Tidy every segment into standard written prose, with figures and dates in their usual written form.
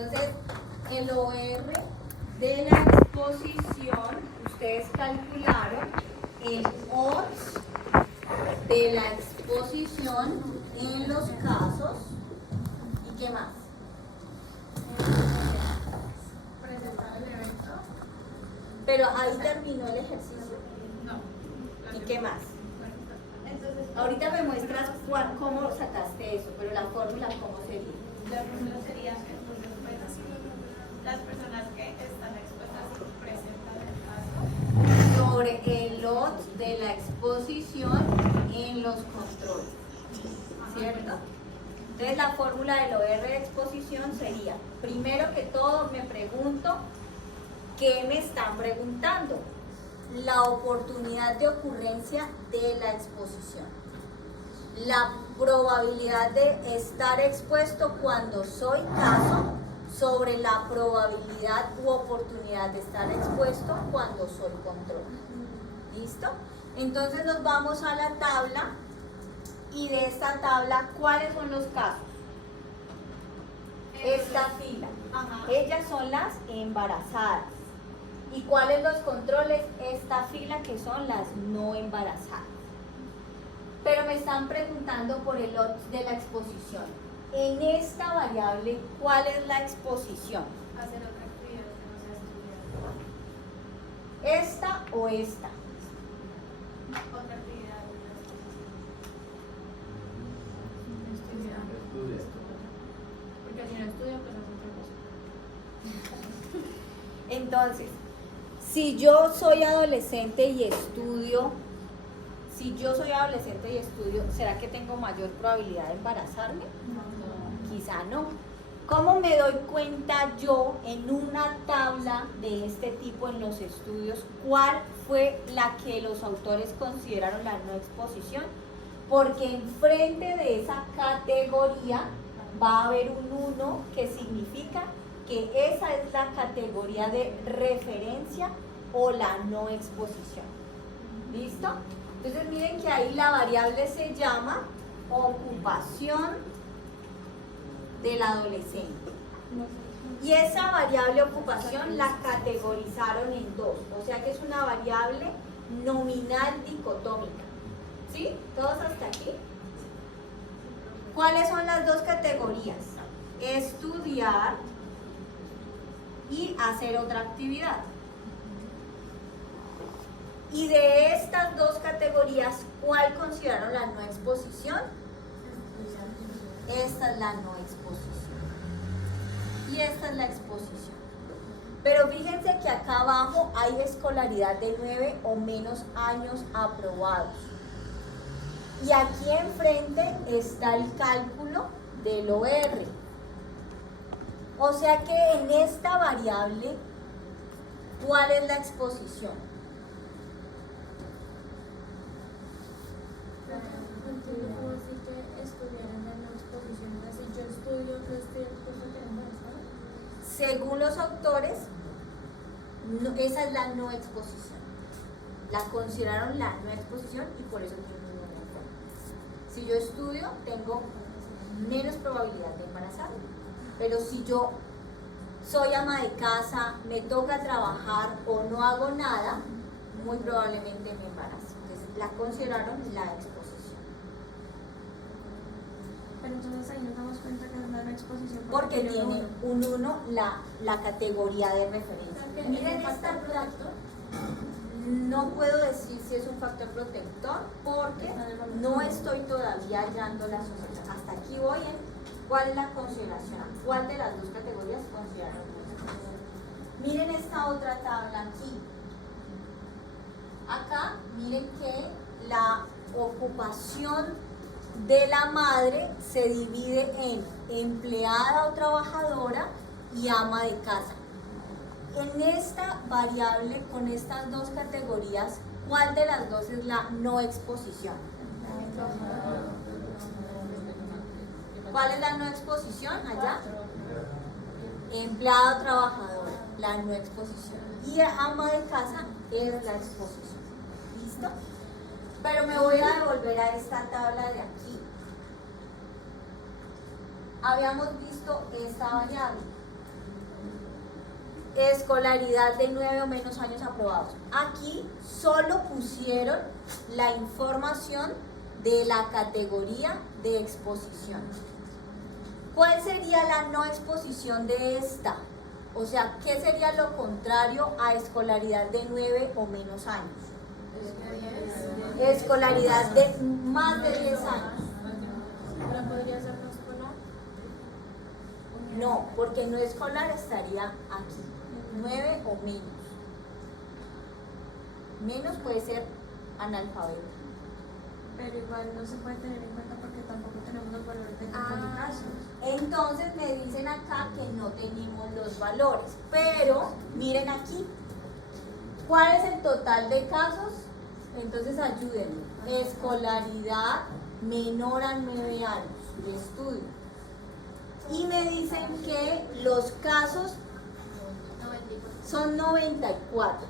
Entonces, el OR de la exposición, ustedes calcularon el odds de la exposición en los casos. ¿Y qué más? Presentar el evento. Pero ahí terminó el ejercicio. No. ¿Y qué más? Entonces, Ahorita me muestras cómo sacaste eso, pero la fórmula, ¿cómo sería? la fórmula sería entonces, pues, las personas que están expuestas y presentan el caso. Sobre el odds de la exposición en los controles, ¿cierto? Entonces la fórmula del OR de exposición sería, primero que todo me pregunto, ¿qué me están preguntando? La oportunidad de ocurrencia de la exposición, la probabilidad de estar expuesto cuando soy caso sobre la probabilidad u oportunidad de estar expuesto cuando soy control. ¿Listo? Entonces nos vamos a la tabla y de esta tabla, ¿cuáles son los casos? Esta fila. Ajá. Ellas son las embarazadas. ¿Y cuáles los controles? Esta fila que son las no embarazadas. Pero me están preguntando por el odds de la exposición. En esta variable, ¿cuál es la exposición? Hacer otra actividad que no sea estudiar. ¿Esta o esta? Otra actividad. Estudia. Porque si no estudia, pues hace otra cosa. Entonces, si yo soy adolescente y estudio, ¿será que tengo mayor probabilidad de embarazarme? Quizá no. ¿Cómo me doy cuenta yo en una tabla de este tipo en los estudios cuál fue la que los autores consideraron la no exposición? Porque enfrente de esa categoría va a haber un 1 que significa que esa es la categoría de referencia o la no exposición. ¿Listo? Entonces miren que ahí la variable se llama ocupación del adolescente. Y esa variable ocupación la categorizaron en dos, o sea que es una variable nominal dicotómica. ¿Sí? ¿Todos hasta aquí? ¿Cuáles son las dos categorías? Estudiar y hacer otra actividad. Y de estas dos categorías, ¿cuál consideraron la no exposición? Esta es la no exposición. Y esta es la exposición. Pero fíjense que acá abajo hay escolaridad de 9 o menos años aprobados. Y aquí enfrente está el cálculo del OR. O sea que en esta variable, ¿cuál es la exposición? ¿Cómo así que estudiar en la no exposición? Si yo estudio, no estoy expuesto a tener embarazada. Según los autores, esa es la no exposición. La consideraron la no exposición y por eso tiene un número de forma. Si yo estudio, tengo menos probabilidad de embarazarme. Pero si yo soy ama de casa, me toca trabajar o no hago nada, muy probablemente me embarazo. Entonces la consideraron la exposición. Pero entonces ahí nos damos cuenta que es la no exposición. Porque tiene un 1 la categoría de referencia. Miren esta producto. No puedo decir si es un factor protector porque no estoy todavía hallando la asociación. Hasta aquí voy en cuál es la consideración, cuál de las dos categorías consideraron. Miren esta otra tabla aquí. Acá miren que la ocupación de la madre se divide en empleada o trabajadora y ama de casa. En esta variable, con estas dos categorías, ¿cuál de las dos es la no exposición? ¿Cuál es la no exposición allá? Empleada o trabajadora, la no exposición. Y ama de casa es la exposición. ¿Listo? Pero me voy a devolver a esta tabla de aquí. Habíamos visto esta variable. escolaridad de 9 o menos años aprobados. Aquí solo pusieron la información de la categoría de exposición. ¿Cuál sería la no exposición de esta? O sea, ¿qué sería lo contrario a escolaridad de 9 o menos años? Escolaridad de más de 10 años. ¿Pero podría ser no escolar? No, porque no escolar estaría aquí. 9 o menos. Menos puede ser analfabeto. Pero igual no se puede tener en cuenta porque tampoco tenemos los valores de casos. Entonces me dicen acá que no tenemos los valores. Pero miren aquí. ¿Cuál es el total de casos? Entonces ayúdenme. Escolaridad menor a 9 años de estudio. Y me dicen que los casos son 94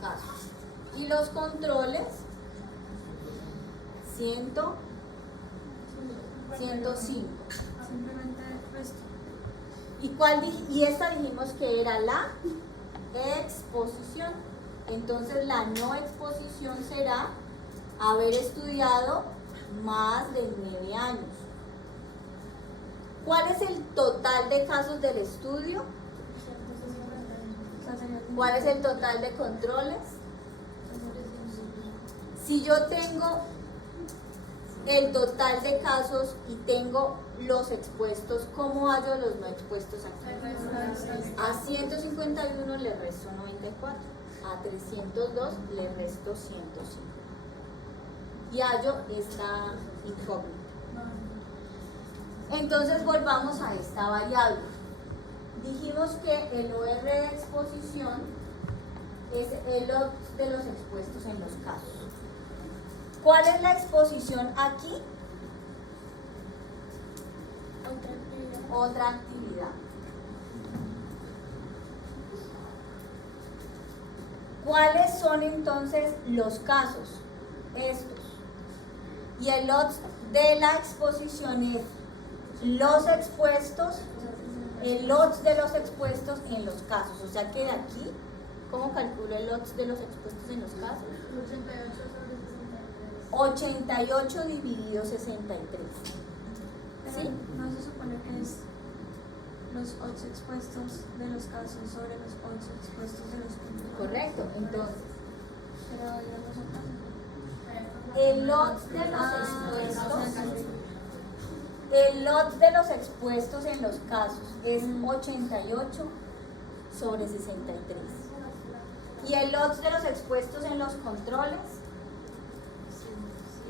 casos. Y los controles 105. Simplemente esto. Y esta dijimos que era la exposición. Entonces la no exposición será haber estudiado más de 9 años. ¿Cuál es el total de casos del estudio? ¿Cuál es el total de controles? Si yo tengo el total de casos y tengo los expuestos, ¿cómo hallo los no expuestos aquí? A 151 le resto 94, a 302 le resto 105. Y hallo esta incógnita. Entonces volvamos a esta variable. Dijimos que el OR de exposición es el OR de los expuestos en los casos. ¿Cuál es la exposición aquí? Otra actividad. ¿Cuáles son entonces los casos? Estos. Y el OR de la exposición es los expuestos, el OR de los expuestos en los casos. O sea que de aquí, ¿cómo calculo el OR de los expuestos en los casos? 88 dividido 63. ¿Sí? No se supone que es los 8 expuestos de los casos sobre los 8 expuestos de los controles. Correcto, entonces Pero ya no son casos. el lot de los expuestos, el lot de los expuestos en los casos es 88 sobre 63. Y el lot de los expuestos en los controles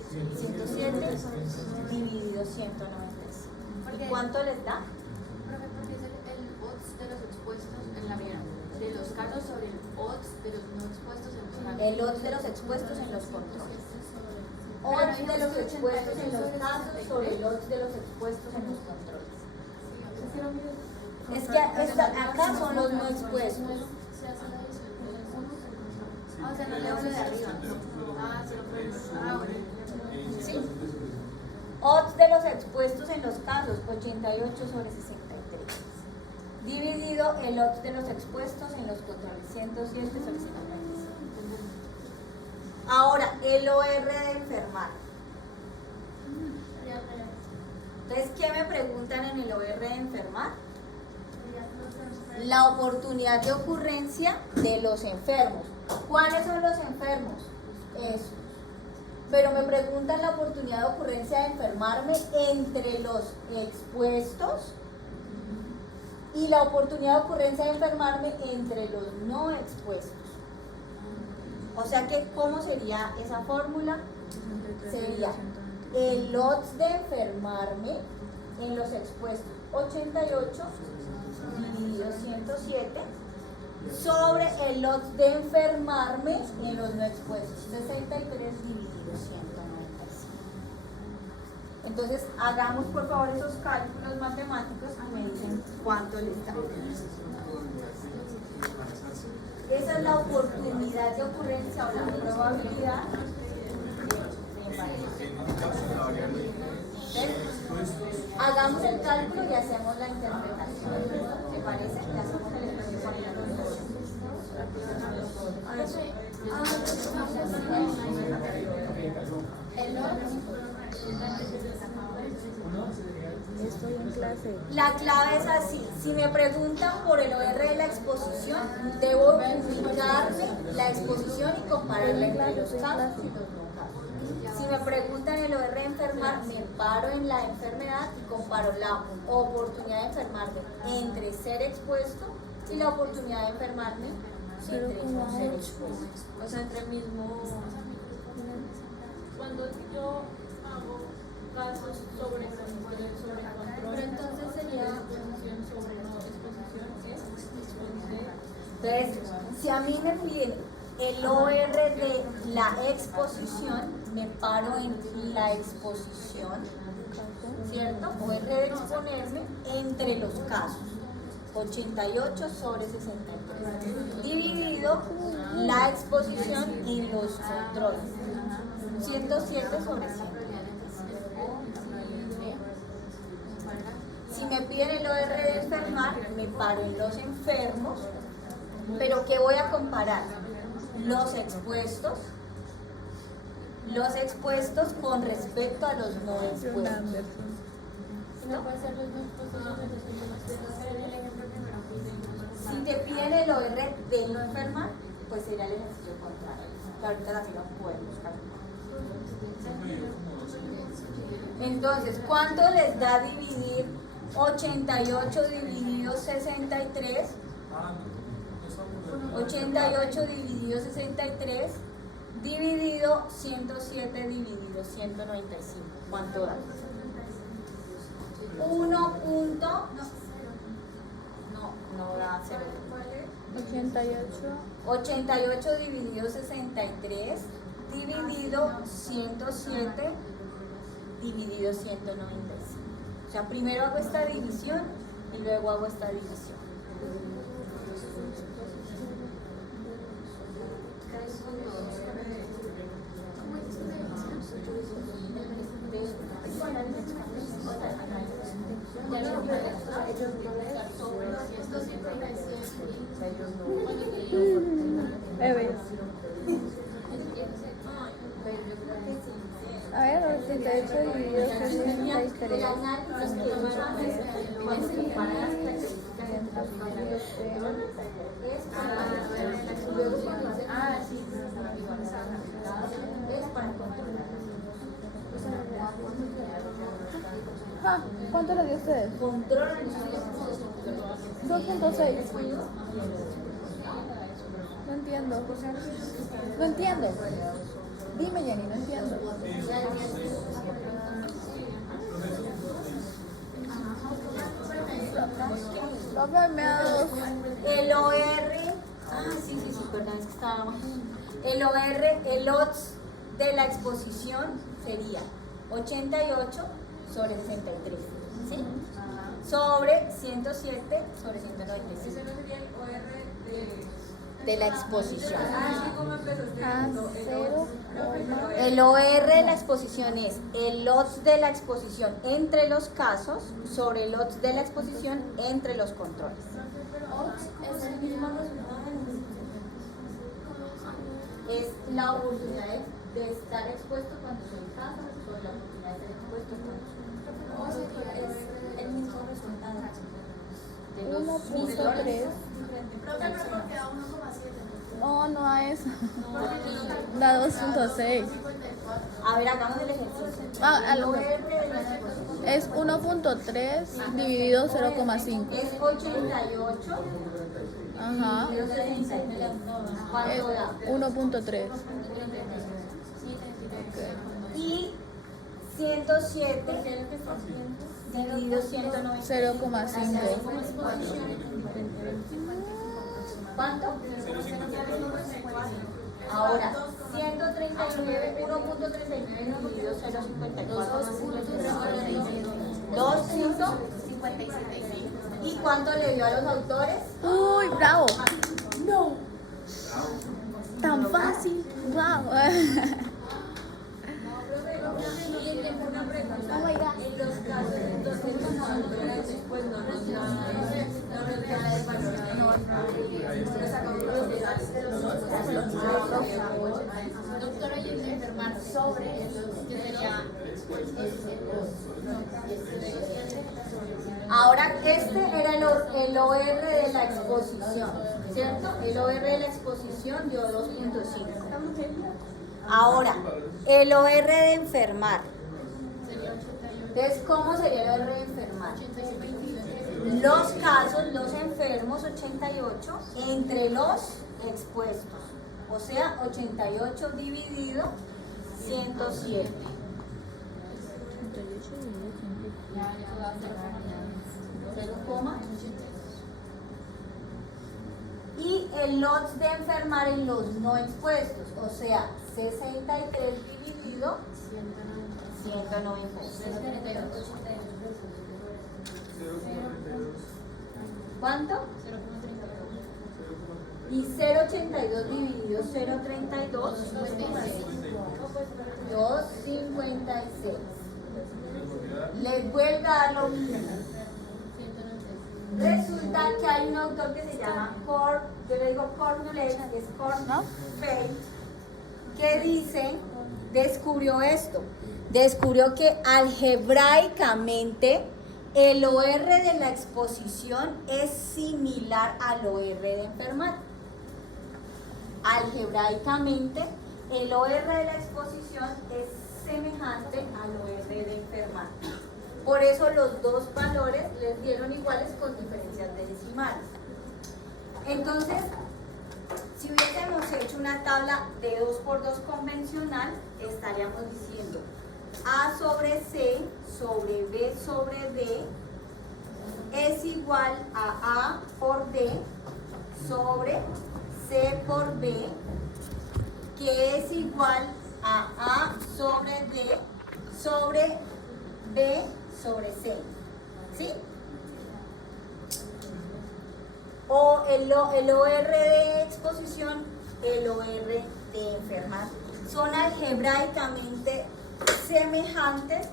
107 dividido 195. ¿Y cuánto les da? Profe, porque es el odds de los expuestos en la mía, de los casos sobre el odds de los no expuestos en los casos. El lot de los expuestos en los controles. Odds de los expuestos en los casos sobre el odds de los expuestos en los controles. Es que acá son los no expuestos. O sea, no leo lo de arriba. Ah, se lo ponen. Ah, bueno. ¿Sí? Odds de los expuestos en los casos 88 sobre 63. Dividido el odds de los expuestos en los controles 107 sobre 55. Ahora, el OR de enfermar. Entonces, ¿qué me preguntan en el OR de enfermar? La oportunidad de ocurrencia de los enfermos. ¿Cuáles son los enfermos? Esos. Pero me preguntan la oportunidad de ocurrencia de enfermarme entre los expuestos y la oportunidad de ocurrencia de enfermarme entre los no expuestos. O sea que, ¿cómo sería esa fórmula? Sería el odds de enfermarme en los expuestos 88 dividido 107 sobre el odds de enfermarme en los no expuestos 63 dividido 195. Entonces hagamos por favor esos cálculos matemáticos y me dicen cuánto les da. Esa es la oportunidad de ocurrencia o la probabilidad de embarazo. Entonces, hagamos el cálculo y hacemos la interpretación. ¿Te parece? Y hacemos el ejercicio por la Estoy en clase. La clave es así. Si me preguntan por el OR de la exposición, debo ubicarme la exposición y compararla entre los casos y los no casos. Si me preguntan el OR de enfermar, me paro en la enfermedad y comparo la oportunidad de enfermarme entre ser expuesto y la oportunidad de enfermarme entre no ser expuesto. O sea, entre el mismo. Cuando yo hago casos sobre control, Pero entonces sería. exposición sobre no exposición, Entonces, si a mí me piden el OR de la exposición, me paro en la exposición, ¿cierto? OR de exponerme entre los casos. 88 sobre 63. Dividido la exposición en los controles. 107 sobre 100. Si me piden el OR de enfermar, me paro en los enfermos, pero ¿qué voy a comparar? Los expuestos con respecto a los no expuestos. No puede ser los dos expuestos. Si te piden el OR de no enfermar, pues sería el ejercicio contrario, que ahorita también lo podemos calcular. Entonces, ¿cuánto les da dividir 88 dividido 63? 88 dividido 63 dividido 107 dividido 195. ¿Cuánto da? 1 punto. No da 0. 88. 88 dividido 63 dividido 107 dividido 195. O sea, primero hago esta división y luego hago esta división. Bebé. A ver, 88 dividido 63. El análisis que hizo cuando compara las características entre los modelos es para controlar. Ah, ¿cuánto le dio a ustedes? Controlan 2.6. No entiendo. No entiendo. Dime, Jenny, no entiendo. Profe, me ha dado. El OR, sí, perdón, es que estaba. El OR, el odds de la exposición sería 88 sobre 63, ¿sí? Sobre 107 sobre 195. ese no sería el OR De la exposición. A 0. El OR de la exposición es el odds de la exposición entre los casos sobre el odds de la exposición entre los controles. Es el mismo resultado. Es la oportunidad de estar expuesto cuando soy caso sobre la oportunidad de ser expuesto cuando soy Es el mismo resultado. de los 1.3. Profe, pero porque da 1,7. No, no a eso. Da 2.6. A ver, hagamos el ejercicio. Al- El OR de la exposición Es 1.3 dividido 0,5. es 88 Ajá. dividido 63. ¿Cuánto da? 1.3. Y 107 dividido 190. 0,5. ¿Cuánto? Ahora, 139, 1.39 dividido 0,54. 2.57. ¿Y cuánto le dio a los autores? Uy, bravo. No. Tan fácil. Wow. Una pregunta. Oh my God. pues no nos da el valor Doctora, y el de enfermar sobre el que sería Ahora, este era el OR de la exposición, ¿cierto? El OR de la exposición dio 2.5. Ahora, el OR de enfermar. Entonces, ¿cómo sería el OR de enfermar? Los casos, los enfermos, 88, entre los expuestos. O sea, 88 dividido 107. Y el lots de enfermar en los no expuestos, o sea, 63 dividido 196. ¿Cuánto? 0,32. Y 0,82 dividido 0,32, 256. Les vuelvo a dar lo mismo. Resulta que hay un autor que se llama yo le digo Cornulet, que es Kornfeld, que descubrió esto. Descubrió que algebraicamente el OR de la exposición es similar al OR de enfermar. Algebraicamente, el OR de la exposición es semejante al OR de enfermar. Por eso los dos valores les dieron iguales con diferencias de decimales. Entonces, si hubiésemos hecho una tabla de 2×2 convencional, estaríamos diciendo A sobre C sobre B sobre D es igual a A por D sobre C por B, que es igual a A sobre D sobre B sobre C. ¿Sí? O el OR de exposición, el OR de enfermar. Son algebraicamente semejantes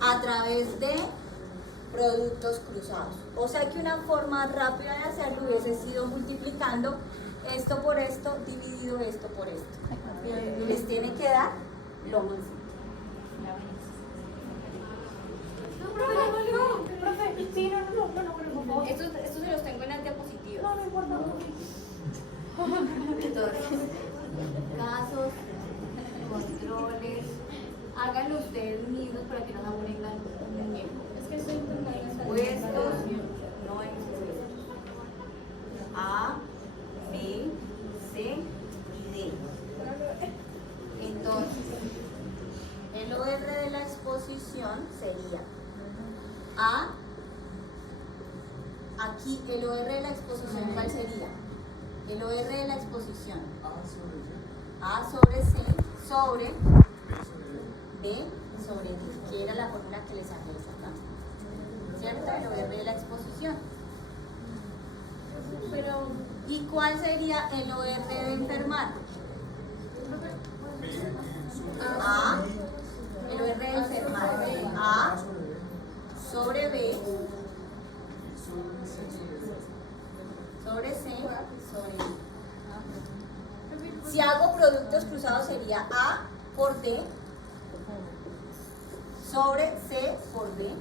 a través de productos cruzados. O sea que una forma rápida de hacerlo hubiese sido multiplicando esto por esto dividido esto por esto. Y les tiene que dar lo mismo. Estos se los tengo en las diapositivas. No importa. Entonces, casos, controles, háganlo ustedes mismos para que no se aburren un tiempo. Es que estoy intentando Expuestos, no expuestos. A, B, C y D. Entonces, el OR de la exposición sería A. Aquí el OR de la exposición, ¿cuál sería? El OR de la exposición. A sobre C sobre B sobre D, que era la fórmula que les había sacado. ¿Cierto? El OR de la exposición. Pero, ¿Y cuál sería el OR de enfermar? A. El OR de enfermar. A sobre B sobre C sobre D. Si hago productos cruzados sería A por D sobre C por D.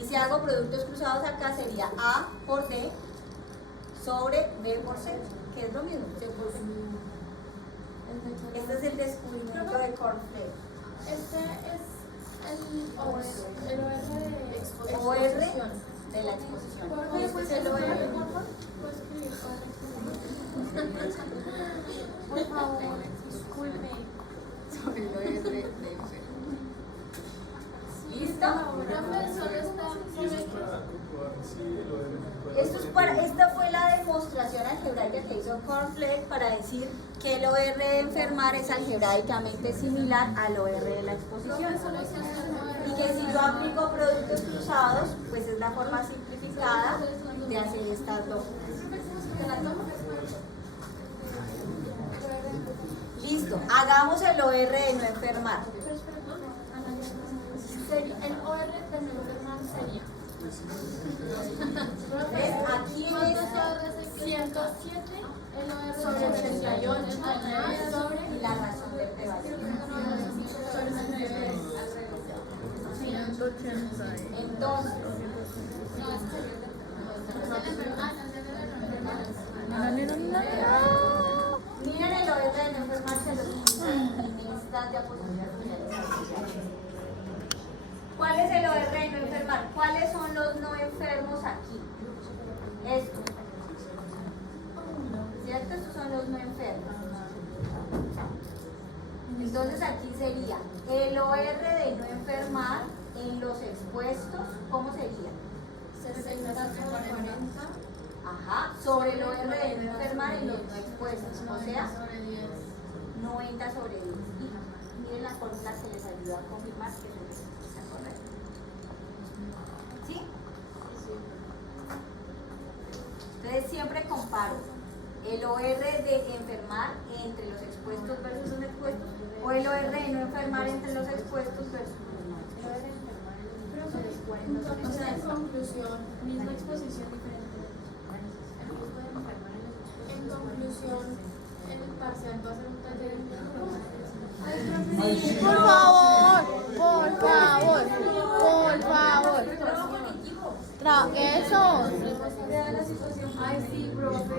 Y si hago productos cruzados acá sería A por D sobre B por C, que es lo mismo, C por C. Este es el descubrimiento de Kornfeld. este es el OR de exposición. OR de la exposición. Y este es el OR. ¿Puedo escribir por favor, disculpe. Sobre el OR de enfermar. ¿Listo? Esta fue la demostración algebraica que hizo Kornfeld para decir que el OR de enfermar es algebraicamente similar al OR de la exposición. Y que si yo aplico productos cruzados, pues es la forma simplificada de hacer estas dos. Listo, hagamos el OR de no enfermar. El OR de no enfermar sería. ¿Ves? Aquí en esta 107, LOR sobre 88, sobre y la razón de prevalencia. Entonces, miren el OR de no enfermarse en esta diapositiva. ¿Cuál es el OR de no enfermar? ¿Cuáles son los no enfermos aquí? Estos. ¿Cierto? Estos son los no enfermos. Entonces aquí sería el OR de no enfermar en los expuestos, ¿cómo sería? 60 sobre 40. Ajá, sobre el OR de no enfermar en los no expuestos, o sea, 90 sobre 10. Y miren la fórmula que les ayuda a confirmar que eso está correcto. ¿Sí? Entonces siempre comparo el OR de enfermar entre los expuestos versus los expuestos o el OR de no enfermar entre los expuestos versus los no expuestos. O sea, en conclusión, misma exposición diferente. En conclusión, el parcial va a ser un taller de Por favor, por favor, por favor. Eso. Ay, sí, profe.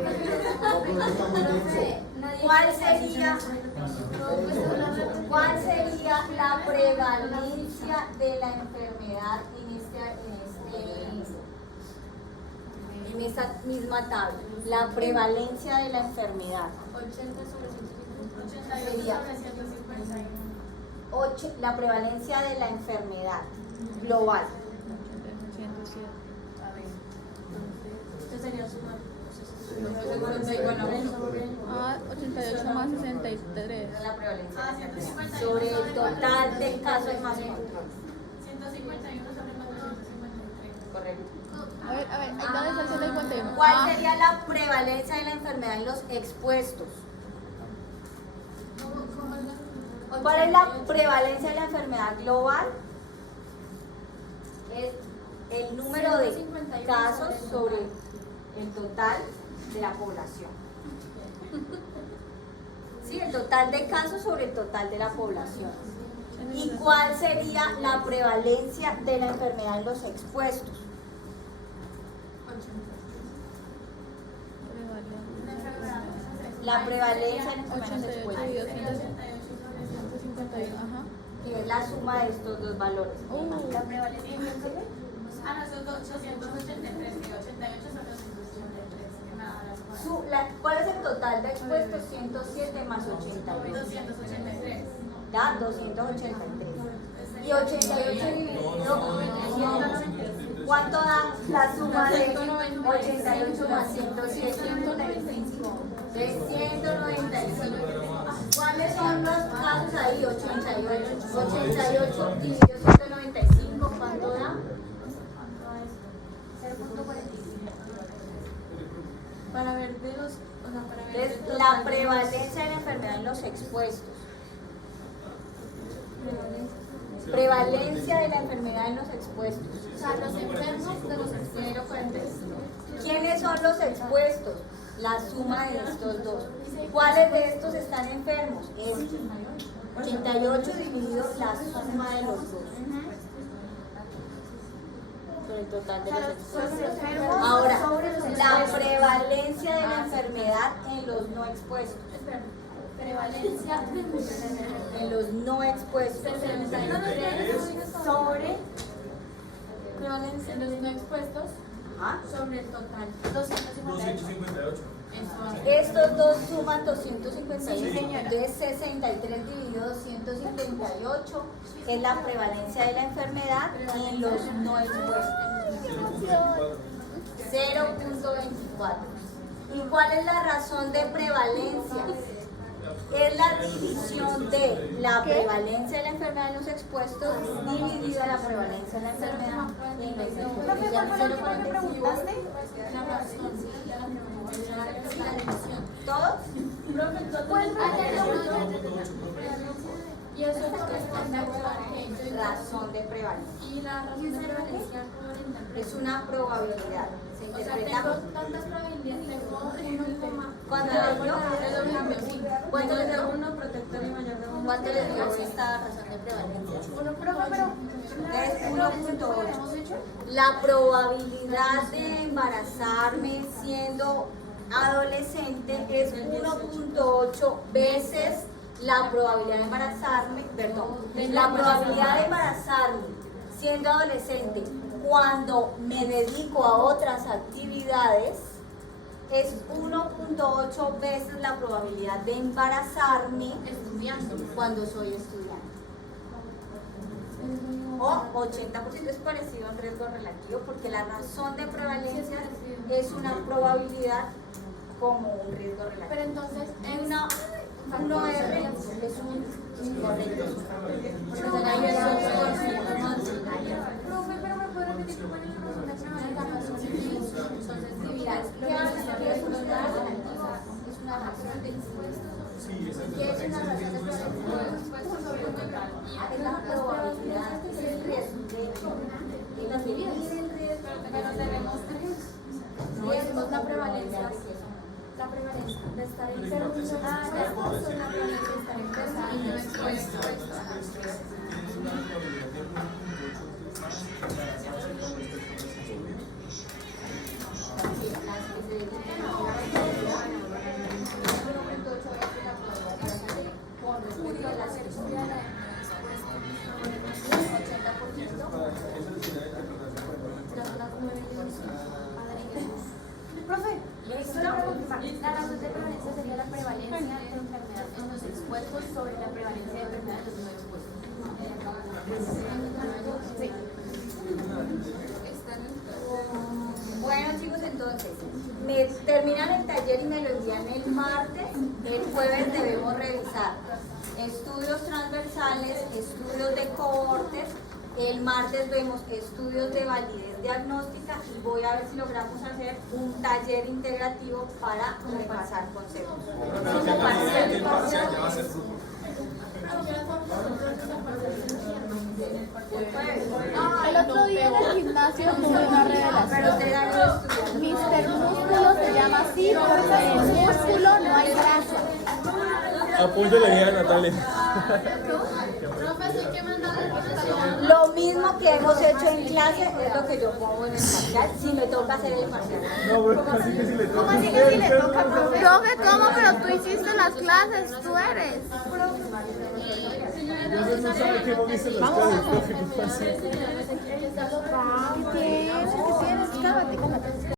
¿Cuál sería la prevalencia de la enfermedad en esta misma tabla? La prevalencia de la enfermedad 80 sobre 150. sería la prevalencia de la enfermedad global. Esto sería sumar. 88 más 63. La prevalencia sobre el total de casos más control. 151 sobre 453. Correcto. A ver, ahí dónde está el 151. ¿Cuál sería la prevalencia de la enfermedad en los expuestos? ¿Cuál es la prevalencia de la enfermedad global? Es el número de casos sobre el total de la población. Sí, el total de casos sobre el total de la población. ¿Y cuál sería la prevalencia de la enfermedad en los expuestos? La prevalencia de la enfermedad en los 88 expuestos, dividido 151. Ajá. que es la suma de estos dos valores. La prevalencia. Ah, no, son 283, que 88 son 283, que me da la suma. ¿Cuál es el total de expuestos? 107 más 81. 283. Da 283. Y 88 dividido ¿cuánto da la suma de 88 más 107? 195. De 195. ¿Cuáles son los casos ahí? 88. 88 dividido 195, ¿cuánto da? 0.45. Para ver de los. O sea, para ver Es del total la de prevalencia de la enfermedad en los expuestos. Prevalencia de la enfermedad en los expuestos. O sea, los enfermos de los extranjeros 45. ¿Quiénes son los expuestos? La suma de estos dos. ¿Cuáles de estos están enfermos? Este. 88 dividido la suma de los dos. Sobre el total de los expuestos. Ahora, la prevalencia de la enfermedad en los no expuestos. Prevalencia En los no expuestos. sobre prevalencia en los no expuestos Ajá. sobre el total 258. Estos dos suman 258. Entonces 63 dividido 258 es la prevalencia de la enfermedad en los no expuestos. 0.24. ¿Y cuál es la razón de prevalencia? Es la división de la prevalencia de la enfermedad en los expuestos dividida la prevalencia de la enfermedad en los expuestos. Profe, ¿cuál fue lo que me preguntaste? La razón, la división. ¿Todos? Y eso es porque es Razón de prevalencia. Y la razón de prevalencia, ¿cómo la interpreto? Es una probabilidad. Se O sea, interpreta tengo tantas probabilidades, tengo 1, cuando les dio, cuando les da 1 protector y mayor de 1. ¿cuánto les dio esta razón de prevalencia? Es 1.8. La probabilidad de embarazarme siendo adolescente es 1.8 veces la probabilidad de embarazarme, la probabilidad de embarazarme siendo adolescente cuando me dedico a otras actividades es 1.8 veces la probabilidad de embarazarme Estudiando. cuando soy estudiante. O 80% es parecido al riesgo relativo porque la razón de prevalencia es una probabilidad como un riesgo relativo. Pero entonces, Y una 1R es un correcto. profe, pero me puedo repetir cómo es la razón de prevalencia. Entonces dividirás ¿qué es una razón de prevalencia? Es una razón de impuestos. ¿Qué es una razón de prevalencia? Es la probabilidad, es el riesgo de las medidas. Pero tenemos tres. No es la prevalencia. La prevalencia de estar enfermo o la prevalencia de estar enfermo. Con respecto a las Profe, la razón de prevalencia sería la prevalencia de enfermedad en los expuestos sobre la prevalencia de enfermedad en los no expuestos. Sí. Bueno chicos, entonces, me terminan el taller y me lo envían el martes. El jueves debemos revisar estudios transversales, estudios de cohortes. El martes vemos estudios de validez diagnóstica y voy a ver si logramos hacer un taller integrativo para repasar conceptos. El otro día en el gimnasio tuve una revelación. Mr. Músculo se llama así porque en el músculo no hay grasa. Apóyale ahí a Natalia. Lo mismo que hemos hecho en clase es lo que yo pongo en el parcial, si me toca hacer el parcial. No, pero así que si le toca. ¿Cómo así que si le toca, profe? Profe, ¿cómo? Pero tú hiciste las clases, tú eres. Yo no sabe que no viste las clases, profe, ¿qué pasa?